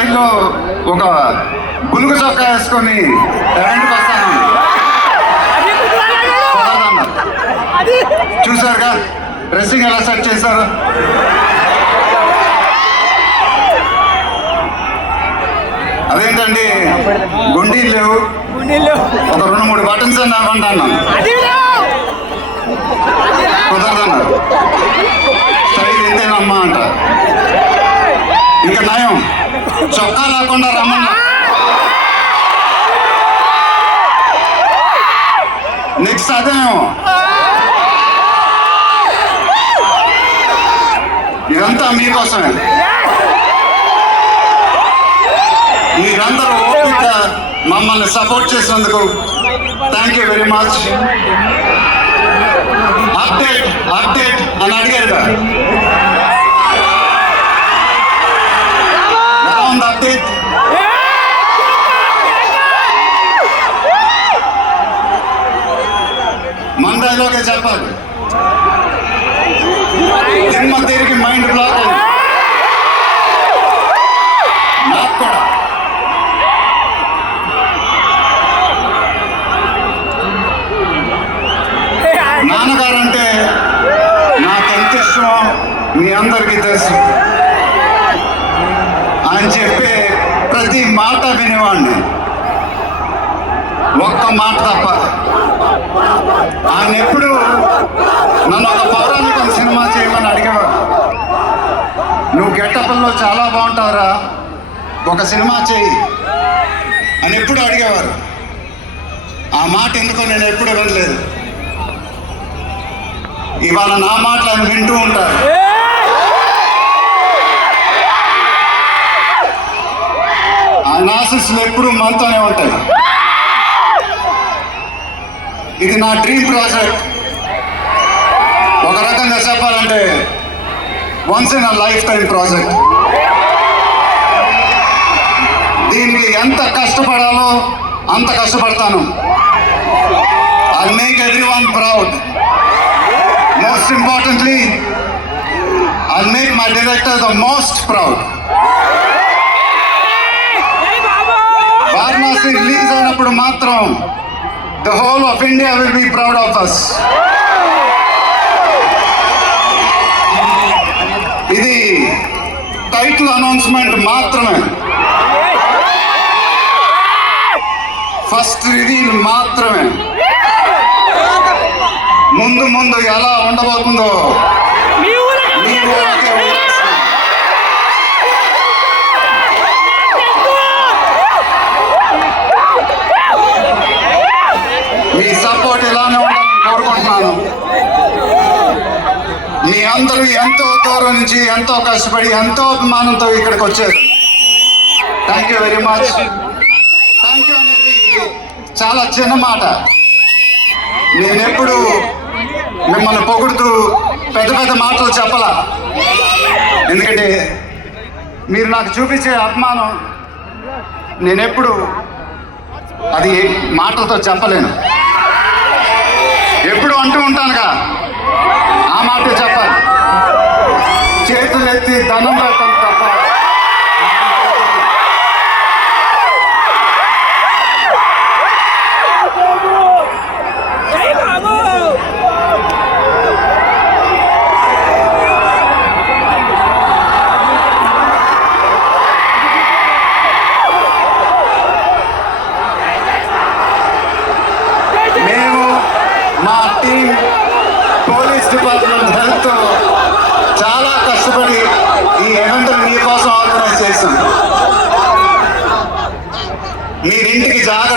స్టైల్లో ఒక గులుగు చొక్కా వేసుకొని ఎవరింటికి వస్తాను చూసారుగా డ్రెస్సింగ్ ఎలా సెట్ చేశారు. అదేంటండి గుండీలు లేవు, ఒక 2-3 బటన్స్ అని అనుకుంటాను. కుదరదన్నారు, స్టైల్ ఇంతేనమ్మా అంట. ఇంకా నయం చొక్కా లేకుండా రమ్మన్నా. నెక్స్ట్ అదేమో ఇదంతా మీకోసమే. మీరందరూ ఓపిక మమ్మల్ని సపోర్ట్ చేసినందుకు thank you very much. Update update అని అడిగారు కదా, ఎలా ఉంది అప్డేట్? మండలోకే చెప్పాలి, దిమ్మ తిరిగి మైండ్ బ్లాక్ అయింది నాకు కూడా. నాన్నగారంటే నాకెంత ఇష్టమో మీ అందరికీ తెలుసు. ఆయన చెప్పే ప్రతి మాట వినేవాడిని, ఒక్క మాట తప్ప. ఆయన ఎప్పుడు నన్ను ఒక పౌరాణిక సినిమా చేయమని అడిగేవాడు. నువ్వు గెటప్లో చాలా బాగుంటావురా, ఒక సినిమా చేయి అని ఎప్పుడు అడిగేవారు. ఆ మాట ఎందుకో నేను ఎప్పుడు వినలేదు. ఇవాళ నా మాటలు ఆయన వింటూ ఉంటారు. ఆయన ఆశీస్సులు ఎప్పుడూ మనతోనే ఉంటాయి. ఇది నా డ్రీమ్ ప్రాజెక్ట్. ఒక రకంగా చెప్పాలంటే once in a life time project. దీనికి ఎంత కష్టపడాలో అంత కష్టపడతాను. I'll make everyone proud. Most importantly, I'll make my director the most proud. Varanasi release అయినప్పుడు మాత్రం the whole of India will be proud of us. ఇది title announcement మాత్రమే, first reveal మాత్రమే. ముందు ముందు ఎలా ఉండబోతుందో మీ సపోర్ట్ ఇలానే ఉండాలని కోరుకుంటున్నాను. మీ అందరూ ఎంతో దూరం నుంచి ఎంతో కష్టపడి ఎంతో అభిమానంతో ఇక్కడికి వచ్చారు. Thank you very much. Thank you అనేది చాలా చిన్న మాట. నేనెప్పుడు మిమ్మల్ని పొగుడుతూ పెద్ద పెద్ద మాటలు చెప్పలా, ఎందుకంటే మీరు నాకు చూపించే అభిమానం నేనెప్పుడు అది మాటలతో చెప్పలేను. ఎప్పుడు అంటూ ఉంటానుగా, ఆ మాటే చెప్పాలి. చేతులు ఎత్తి దండం పెట్టాను తప్ప పోలీస్ డిపార్ట్మెంట్ హెల్త్ చాలా కష్టపడి ఈ ఈవెంట్ మీకోసం ఆర్గనైజ్ చేస్తాం. మీరింటికి జాగ్రత్త